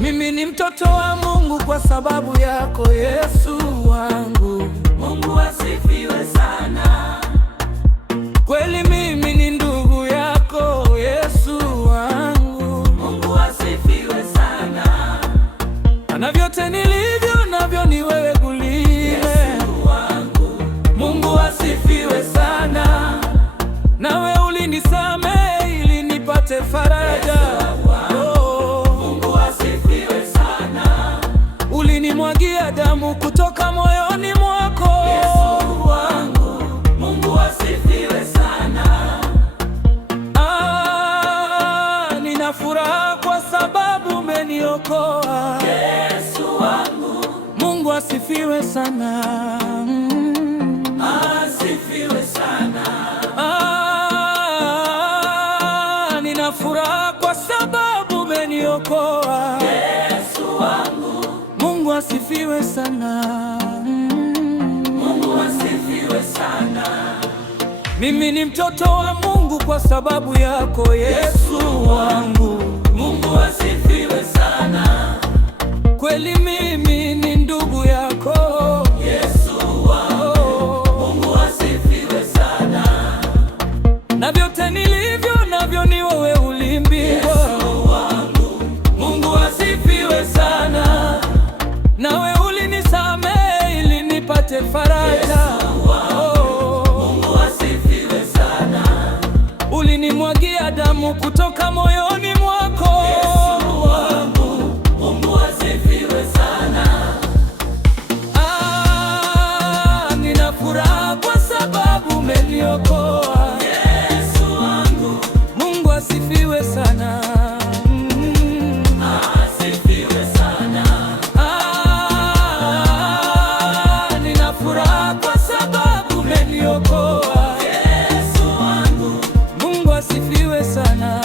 Mimi ni mtoto wa Mungu kwa sababu yako Yesu wangu. Mungu asifiwe sana. Kweli mimi ni ndugu yako Yesu wangu. Mungu asifiwe sana. Na vyote nilivyo navyo ni wewe kulie. Yesu wangu. Mungu asifiwe sana. Nawe ulinisamehe ili nipate faraja. Ulinimwagia damu kutoka moyoni mwako. Yesu wangu, Mungu asifiwe sana. Nina furaha kwa sababu umeniokoa. Yesu wangu, Mungu asifiwe sana. Asifiwe sana. Nina furaha kwa sababu umeniokoa. Yesu wangu, Mungu asifiwe sana. Mungu asifiwe sana. Mimi ni mtoto wa Mungu kwa sababu yako Yesu wangu. Mungu asifiwe sana. Kweli mimi ni ndugu yako Yesu wangu. Mungu asifiwe sana. Na vyote nilivyo navyo ni wewe ulimbingwa. Yesu wangu. Mungu asifiwe sana. Nawe ulinisamehe ili nipate faraja. Mungu asifiwe sana. Ulinimwagia damu kutoka moyoni mwako. Yesu wangu, Mungu asifiwe sana. Nina furaha kwa sababu umeniokoa. Yesu wangu, Mungu asifiwe sana. asifiwe sana. Nina furaha kwa sababu umeniokoa. Yesu wangu, Mungu asifiwe sana.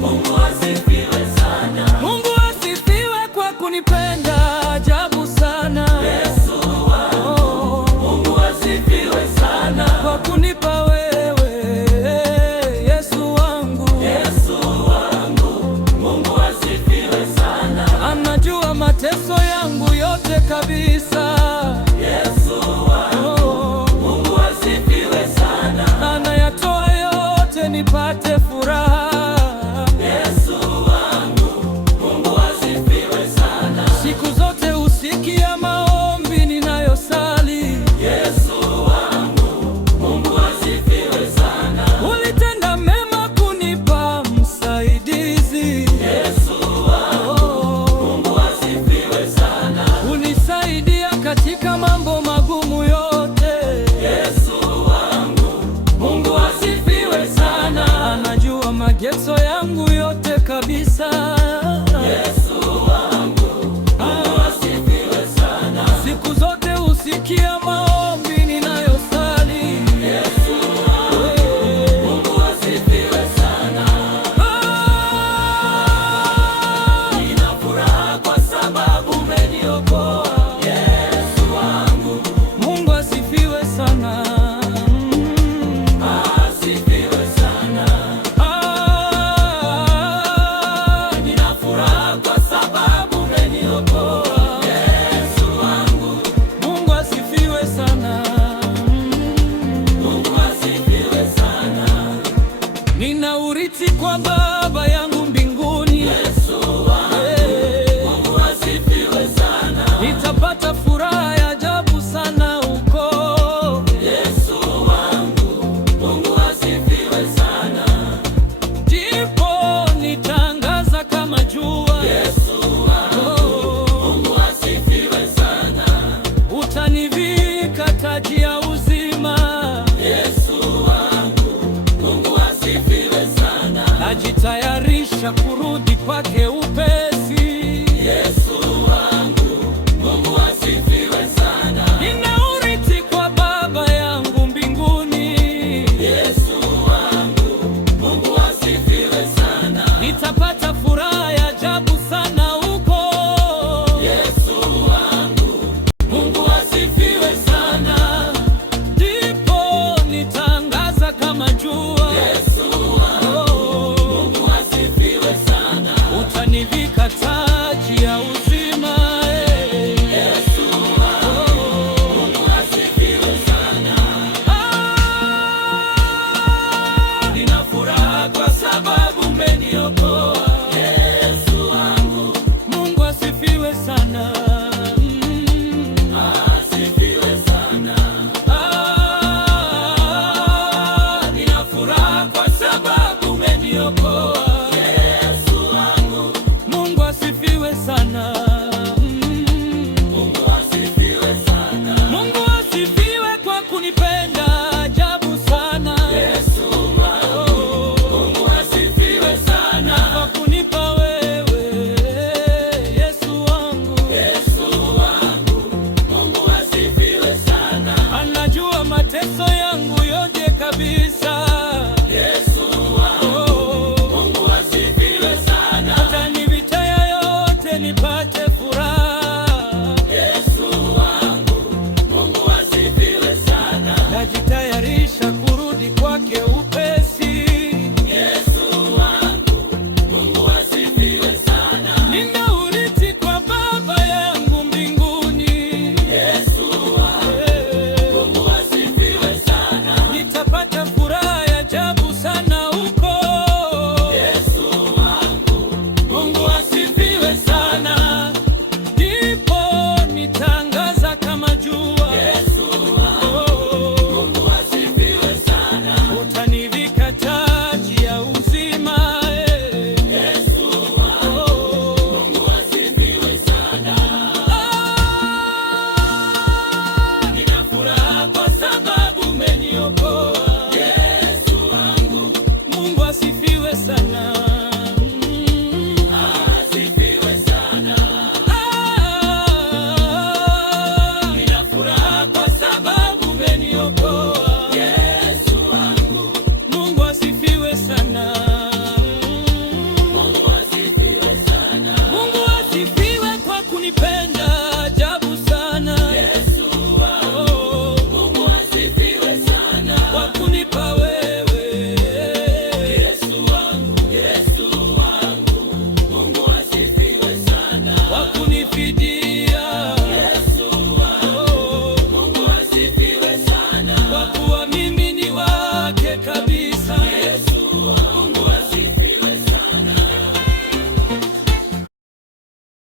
Mungu asifiwe sana. Mungu asifiwe kwa kunipenda ajabu sana. Yesu wangu, Mungu asifiwe sana. Kwa kunipa wewe Yesu wangu. Yesu wangu, Mungu asifiwe sana. Anajua mateso yangu yote kabisa.